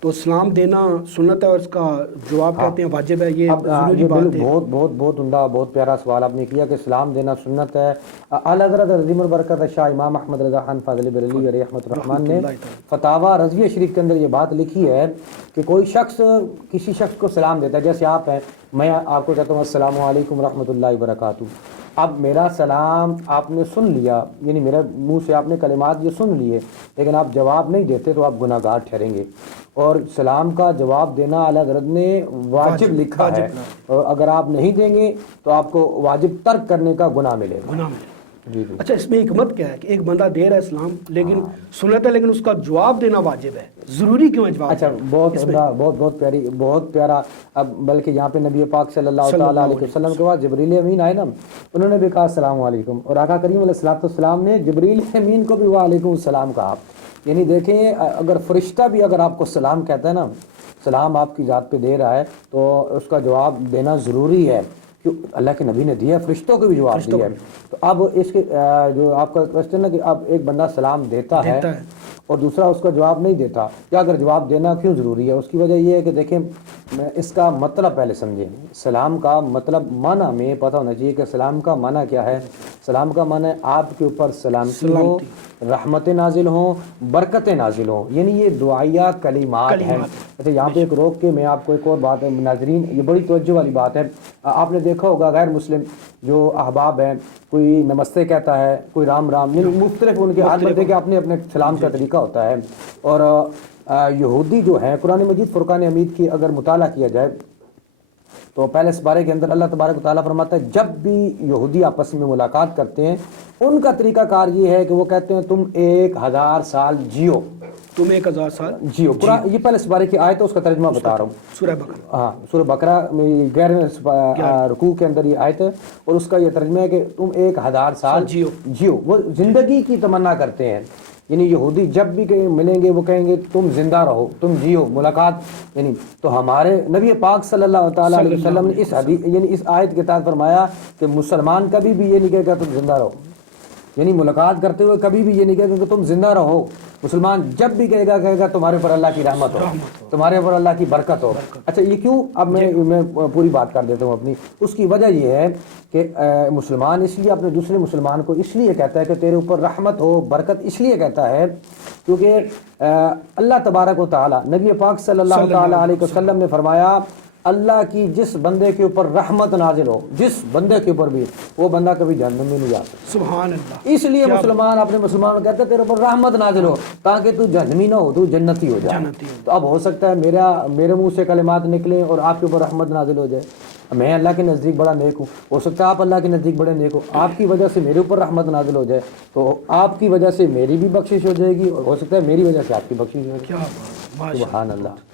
تو سلام دینا سنت ہے اور اس کا جواب کہتے ہیں واجب ہے، یہ ضروری یہ بات ہے؟ بہت عمدہ، بہت پیارا سوال آپ نے کیا کہ سلام دینا سنت ہے۔ اعلی حضرت عظیم البرکت شاہ امام احمد رضا خان فاضل بریلوی علیہ رحمۃ الرحمن نے فتاوی رضویہ شریف کے اندر یہ بات لکھی ہے کہ کوئی شخص کسی شخص کو سلام دیتا ہے، جیسے آپ ہیں، میں آپ کو کہتا ہوں السلام علیکم ورحمۃ اللہ وبرکاتہ، اب میرا سلام آپ نے سن لیا، یعنی میرے منہ سے آپ نے کلمات یہ سن لیے، لیکن آپ جواب نہیں دیتے تو آپ گناہ گار ٹھہریں گے۔ اور سلام کا جواب دینا اعلیٰ حضرت نے واجب لکھا ہے، اور اگر آپ نہیں دیں گے تو آپ کو واجب ترک کرنے کا گناہ ملے گا۔ گناہ ملے۔ جی جی۔ اچھا، اس میں حکمت کیا ہے کہ ایک بندہ دے رہا ہے اسلام لیکن سنت ہے، لیکن اس کا جواب دینا واجب ہے، ضروری کیوں ہے جواب؟ اچھا، بہت عمدہ، بہت پیاری، بہت پیارا۔ اب بلکہ یہاں پہ نبی پاک صلی اللہ تعالیٰ علیہ وسلم کے بعد جبریل امین آئے نا، انہوں نے بھی کہا السلام علیکم، اور آقا کریم علیہ الصلوۃ والسلام نے جبریل امین کو بھی وعلیکم السلام کہا۔ یعنی دیکھیں، اگر فرشتہ بھی اگر آپ کو سلام کہتا ہے نا، سلام آپ کی ذات پہ دے رہا ہے، تو اس کا جواب دینا ضروری ہے، کہ اللہ کے نبی نے دیا ہے، فرشتوں کو بھی جواب دیا ہے۔ تو اب اس کے جو آپ کا کوشچن ہے کہ اب ایک بندہ سلام دیتا ہے اور دوسرا اس کا جواب نہیں دیتا، یا اگر جواب دینا کیوں ضروری ہے؟ اس کی وجہ یہ ہے کہ دیکھیں، اس کا مطلب پہلے سمجھیں، سلام کا مطلب معنی میں پتہ ہونا چاہیے کہ سلام کا معنی کیا ہے۔ سلام کا معنی ہے آپ کے اوپر سلامتی ہو، رحمت نازل ہوں، برکت نازل ہوں، یعنی یہ دعائیہ کلمات ہیں۔ اچھا، یہاں پہ ایک روک کے میں آپ کو ایک اور بات ہے ناظرین، یہ بڑی توجہ والی بات ہے۔ آپ نے دیکھا ہوگا غیر مسلم جو احباب ہیں، کوئی نمستے کہتا ہے، کوئی رام رام، یعنی مختلف ان کے ہر بندے کے اپنے اپنے سلام کا طریقہ ہوتا ہے۔ اور یہودی جو ہیں، قرآن مجید فرقان حمید کی اگر مطالعہ کیا جائے تو پہلے اس بارے کے اندر اللہ تبارک و تعالیٰ فرماتا ہے جب بھی یہودی آپس میں ملاقات کرتے ہیں، ان کا طریقہ کار یہ ہے کہ وہ کہتے ہیں تم 1000 سال جیو، تم 1000 سال جیو۔ قرآن یہ پہلے اس بارے کی آیت ہے، اس کا ترجمہ بتا رہا ہوں، سورہ بقرہ۔ ہاں، سورہ بقرہ میں 11 رکوع کے اندر یہ آیت ہے، اور اس کا یہ ترجمہ ہے کہ تم 1000 سال جیو۔ وہ زندگی کی تمنا کرتے ہیں، یعنی یہودی جب بھی ملیں گے وہ کہیں گے تم زندہ رہو، تم جیو، ملاقات۔ یعنی تو ہمارے نبی پاک صلی اللہ تعالیٰ علیہ وسلم نے اس حدیث یعنی اس آیت کے تحت فرمایا کہ مسلمان کبھی بھی یہ نہیں کہے گا تم زندہ رہو، یعنی ملاقات کرتے ہوئے کبھی بھی یہ نہیں کہے گا کہ تم زندہ رہو۔ مسلمان جب بھی کہے گا تمہارے اوپر اللہ کی رحمت ہو، تمہارے اوپر اللہ کی برکت ہو۔ اچھا، یہ کیوں؟ اب میں پوری بات کر دیتا ہوں اپنی۔ اس کی وجہ یہ ہے کہ مسلمان اس لیے اپنے دوسرے مسلمان کو اس لیے کہتا ہے کہ تیرے اوپر رحمت ہو، برکت، اس لیے کہتا ہے کیونکہ اللہ تبارک و تعالیٰ، نبی پاک صلی اللہ تعالیٰ علیہ وسلم نے فرمایا اللہ کی جس بندے کے اوپر رحمت نازل ہو، جس بندے کے اوپر بھی، وہ بندہ کبھی جہنم میں نہیں جاتا۔ سبحان اللہ۔ اس لیے مسلمان اپنے مسلمان کو کہتے ہیں تیرے اوپر رحمت نازل ہو تاکہ تو جہنمی نہ ہو، تو جنتی ہو جائے۔ تو اب ہو سکتا ہے میرے منہ سے کلمات نکلیں اور آپ کے اوپر رحمت نازل ہو جائے، میں اللہ کے نزدیک بڑا نیک ہوں، ہو سکتا ہے آپ اللہ کے نزدیک بڑے نیک ہو، آپ کی وجہ سے میرے اوپر رحمت نازل ہو جائے، تو آپ کی وجہ سے میری بھی بخشش ہو جائے گی، اور ہو سکتا ہے میری وجہ سے آپ کی بخشش ہو جائے۔ سبحان اللہ۔